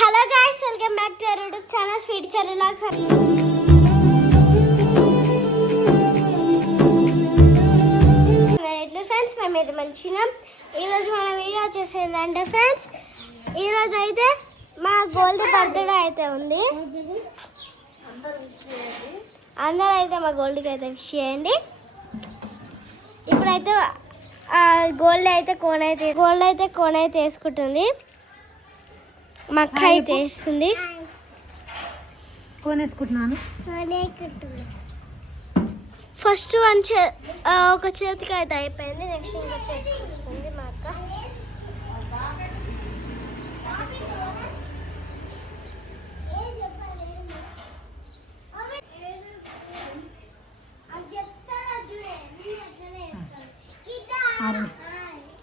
Hello guys, welcome back to our YouTube channel sweet చెల్లిలాగ్స్. Friends, మేమైతే మంచిగా ఈరోజు మన వీడియో వచ్చేసింది అంటే ఫ్రెండ్స్, ఈరోజు అయితే మా గోల్డ్ బర్త్డే అయితే ఉంది. అందరూ అయితే మా గోల్డ్కి అయితే విష్ చేయండి. ఇప్పుడైతే గోల్డ్ అయితే కోన్ అయితే వేసుకుంటుంది. మా అక్క అయితే వేస్తుంది. కోన్ వేసుకుంటున్నాను. ఫస్ట్ ఒక చేతికి అయితే అయిపోయింది. నెక్స్ట్ ఇంకో చేతికి వస్తుంది మా అక్క.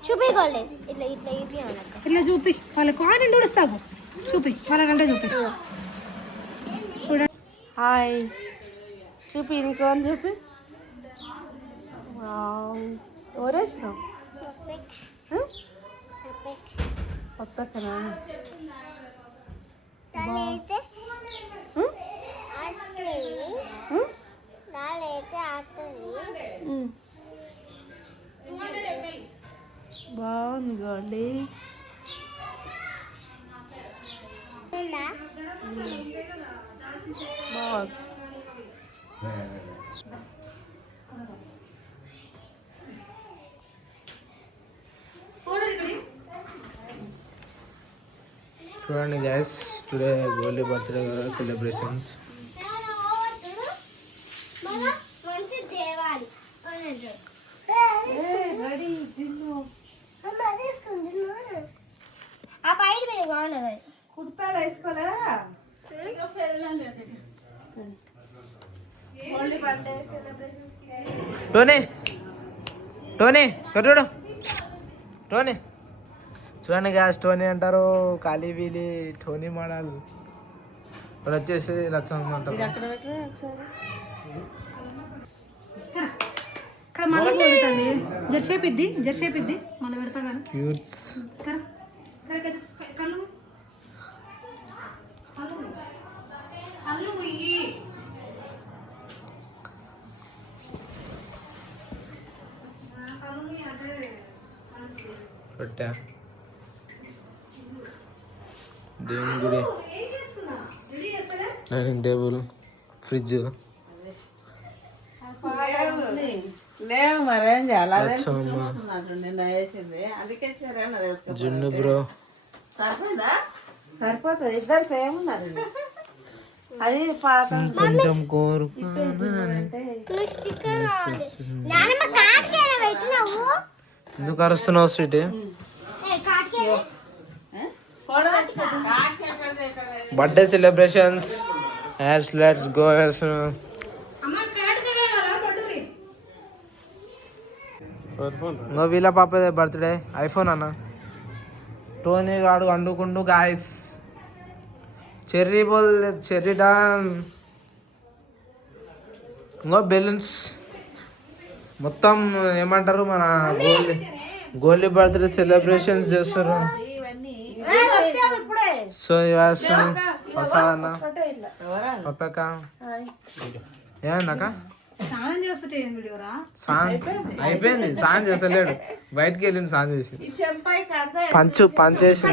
చూపి గోల్డ్ ఇట్లా ఇట్లా ఇట్లా చూపి వాళ్ళ కాయిన్ తుడుస్తావు. చూపి వాళ్ళకంటే చూపి. చూడండి. హాయ్ చూపి నీకు అని చెప్పి ఎవరేసినావు కొత్తనా బాగుంది గోల్డీ. బాగుంది. చూడండి guys, today Goldie birthday celebrations. కుర్తాలు వేసుకోలే టోనీ టోనీ చూడు టోనీ. చూడండి గ్యాస్ టోనీ అంటారు, ఖాళీ వీలి టోనీ మోడల్. ఇప్పుడు వచ్చేసి లచ్చమ్మ అంటారు. ఇక్కడ మళ్ళీ పెడుతుంది. జర్షేపిద్ది మళ్ళీ పెడతా కానీ క్యూట్స్. పెట్టా దేవుని గుడి, డైనింగ్ టేబుల్, ఫ్రిడ్జ్, లేవు మరేం చేయాలి. జున్ను బ్రో సరిపోతుంది. ఇద్దరు సేమ్ ఉన్నారు. అది పాత కొంచెం కోరుకు. ఎందుకు అరుస్తున్నావు స్వీట్? బర్త్డే సెలబ్రేషన్స్ యాస్ లెట్స్ గో. ఇంకో వీళ్ళ పాప బర్త్డే ఐఫోన్ అన్న. టోనీ గాడు వండుకుండు గాయస్. చెర్రీ డాన్. ఇంకో బెలూన్స్ మొత్తం ఏమంటారు, మన గోల్డీ బర్త్డే సెలబ్రేషన్స్ చేస్తారు. సో వస్తాదన్న పప్పక ఏమైందక్క? అయిపోయింది. స్నానం చేస్తలేడు, బయటకి వెళ్ళింది స్నానం చేసి. పంచేసి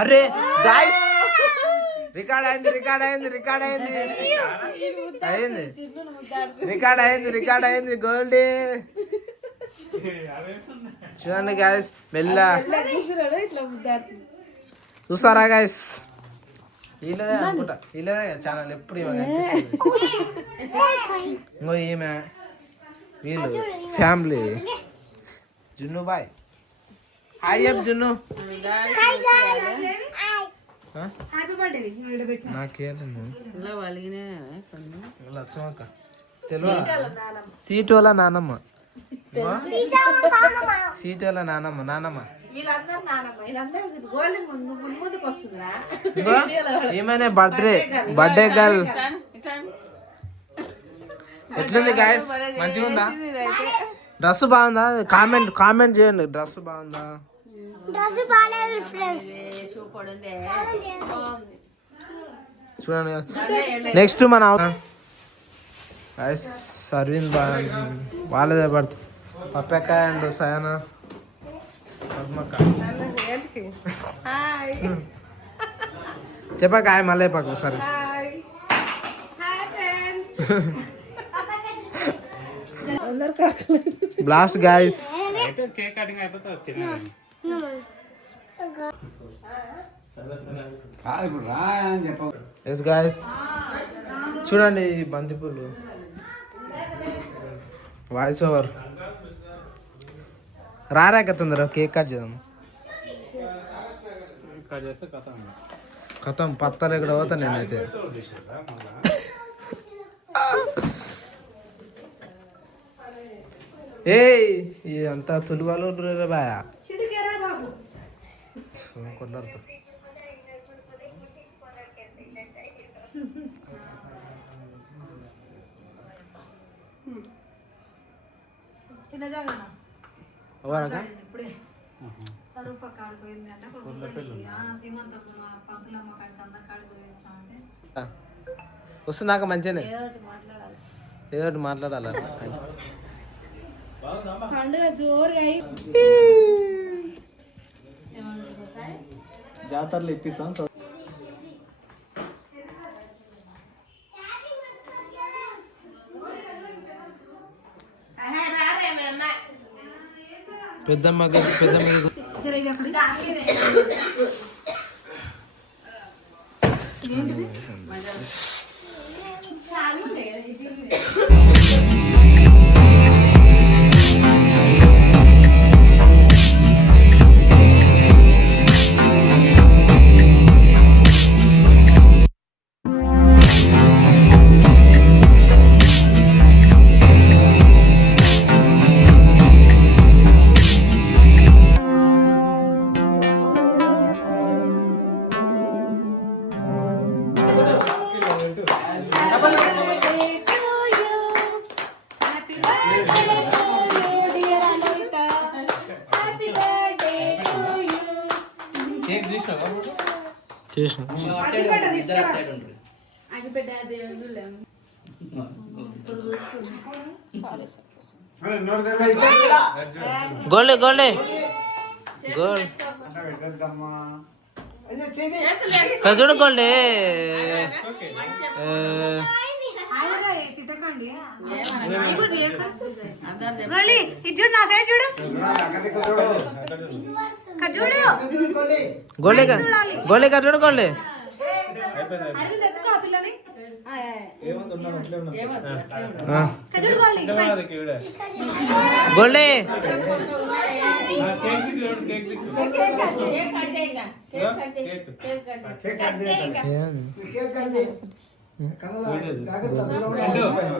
అరే గాయ్స్, రికార్డ్ అయింది గోల్డీ. చూడండి గాయస్, మెల్ల చూస్తారా గాయస్? వీళ్ళదే అనుకుంటా, వీళ్ళదే ఛానల్ ఎప్పుడు ఇంకో ఈమె వీళ్ళు ఫ్యామిలీ. జున్ను బాయ్ హాయ్ చెప్ జున్ను. లచ్చమక్క తెలియదు. సీటు వాళ్ళ నానమ్మ ఏమైనా బర్త్డే గర్ల్. ఎట్లుంది గాయస్? మంచిగా ఉందా? డ్రెస్ బాగుందా? కామెంట్ చేయండి. డ్రెస్ బాగుందా? డ్రెస్ బాగాలేదు ఫ్రెండ్స్. చూడండి నెక్స్ట్ మన అరవింద్ వాళ్ళదే పడుతుంది పప్పక్క అండ్ సయాన పద్మక్క చెప్పాక హాయ్ మళ్ళీ చెప్పాక ఒకసారి బ్లాస్ట్ గాయస్. ఎస్ గాయస్ చూడండి ఈ బంతిపూలు వాయిస్ ఓవర్ రారాక తొందర కేక్ కట్ చేద్దాం. కథం పత్తాలు ఎక్కడ పోతా నేనైతే. ఏ అంతా తులువాలు బాయా కొట్లాడుతారు. చిన్న జాగా ఇప్పుడే సరూప కాడికి పోయింది అంటే సీమంతకు మా పంతులమ్మ కాడికి అందరి కాడికి పోయించిన అంటే వస్తున్నాక మంచిగానే ఏదో ఒకటి మాట్లాడాలి. పండుగ జోరుగా జాతరలు ఇప్పిస్తాం. పెద్దమ్మ గోల్డే గోల్డే గోల్డ్ చూడు గోల్డే చూడు నా సైడ్ చూడు గోల్డే గోల్డే చూడు గోల్డే గోల్డే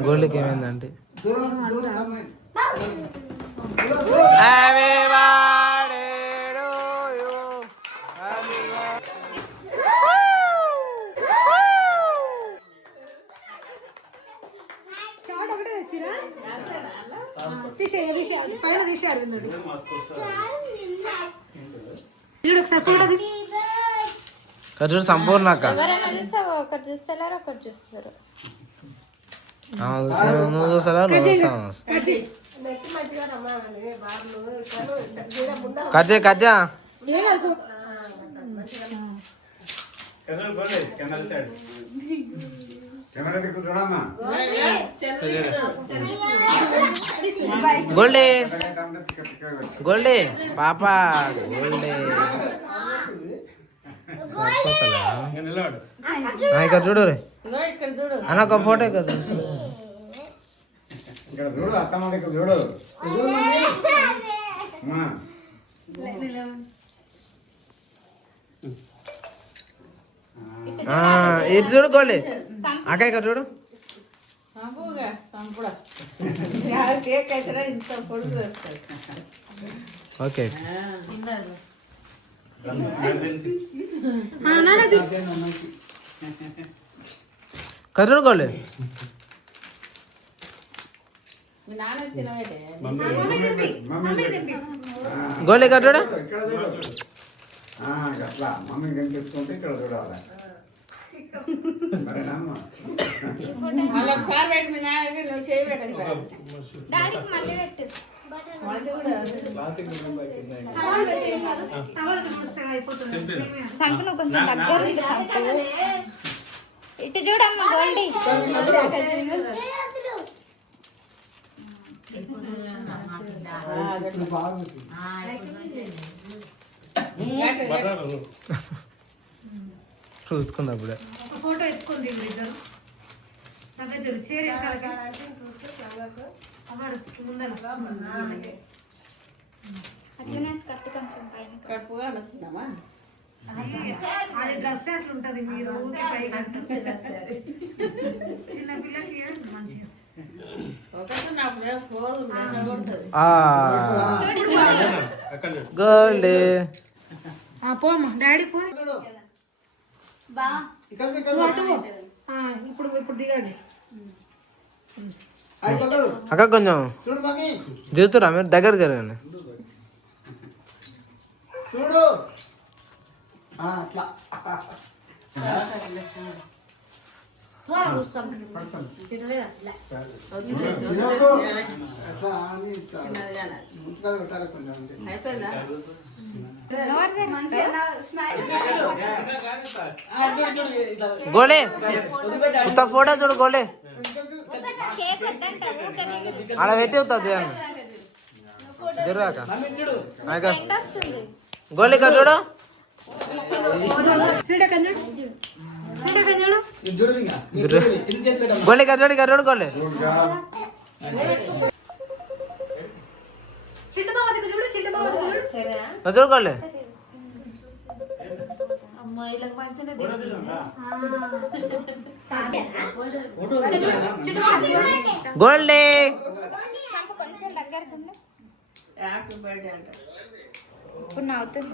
గోల్డ్కి ఏమైందంటే పైన తీసారు చూడు ఒకసారి ఫోటో చూడు సంపూర్ణ అక్క ఒకటి చూస్తారు ఒకటి చూస్తారు. నువ్వు చూస్తారా నువ్వు చూస్తావు కజ్జా కజ్జా గోల్డే గోల్డే పాపా గోల్డే ఇక్కడ చూడు రే అన్న ఒక ఫోటో కదా ఇటు చూడు గోల్డే అక్క ఇక్కడ చూడు. ఓకే కదుడు గోల్డే మీ నాన్న తినబెట్టే గోల్డ్ కట్టడా ఇక్కడ చూడు అట్లా మమ్మీ కనిపించుకుంటే ఇక్కడ చూడాలి మరేనమ్మా మళ్ళీ ఒకసారి పెట్టి మీ నాన్నకి నువ్వు చేయి పెట్టండి డాడీకి మళ్ళీ పెట్టు సంకు నువ్వు కొంచెం దగ్గర ఉండు సంకు. ఇటు చూడమ్మా గోల్డీ. చూసుకుంది అప్పుడే ఫోటో ఎత్తుకుంది ఇద్దరు దగ్గర చేరి అట్లనే కట్టు కొంచెం పైన కడుపుగా అనుకున్నామా అది డ్రెస్ అట్లుంటది మీరు చిన్న పిల్లకి మంచిగా ఒకటి పోదు కొడుతుంది గోల్డ్ పోమ్మా డాడీ పో ఇప్పుడు ఇప్పుడు దిగండి అక్క కొంచెం దిగుతురా మీరు దగ్గర జరగండి చూడు అట్లా గోలే ఫోటో చూడు గోలే ఆడ పెట్టి అవుతుంది జరుగాక గోలే కదా చూడు గోలే కదా చూడు కదా గోలే చూడు గోలే అమ్మాయిలకు మంచిగా గోల్డే కొంచెం దగ్గరకు హ్యాపీ బర్త్డే అంట ఇప్పుడు నవ్వుతుంది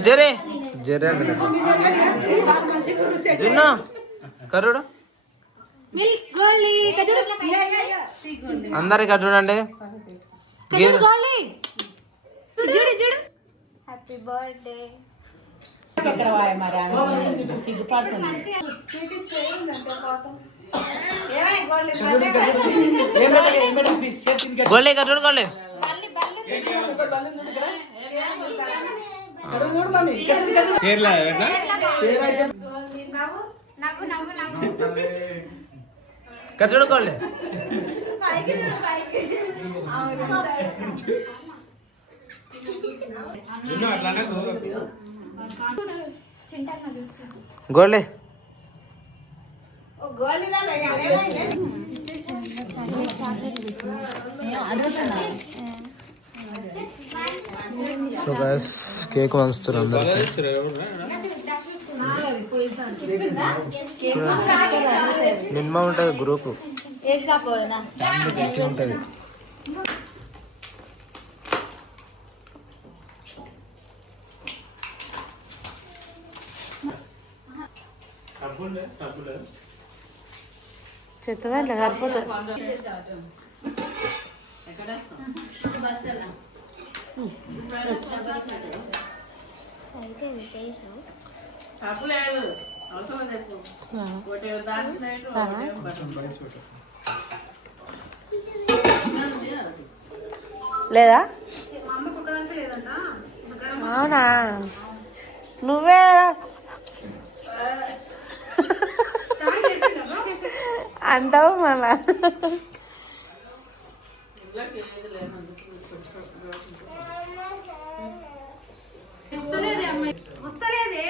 జరే జరే జిన్నా కరుడు అందరికి కట్టు చూడండి హ్యాపీ బర్త్డే ఎక్కడ వాయ మరి సిగ్గుపడుతుంది గోల్డే కట్టు గోల్డే కట్టు గోల్డే గోల్డే సో గైస్ కేక్ వంచుతున్నారు అందరికి మినిమం ఉంటుంది గ్రూప్ ఉంటుంది చెత్తదా సరిపోతుంది లేదా అవునా నువ్వే అంటావు మళ్ళా వస్తలేదే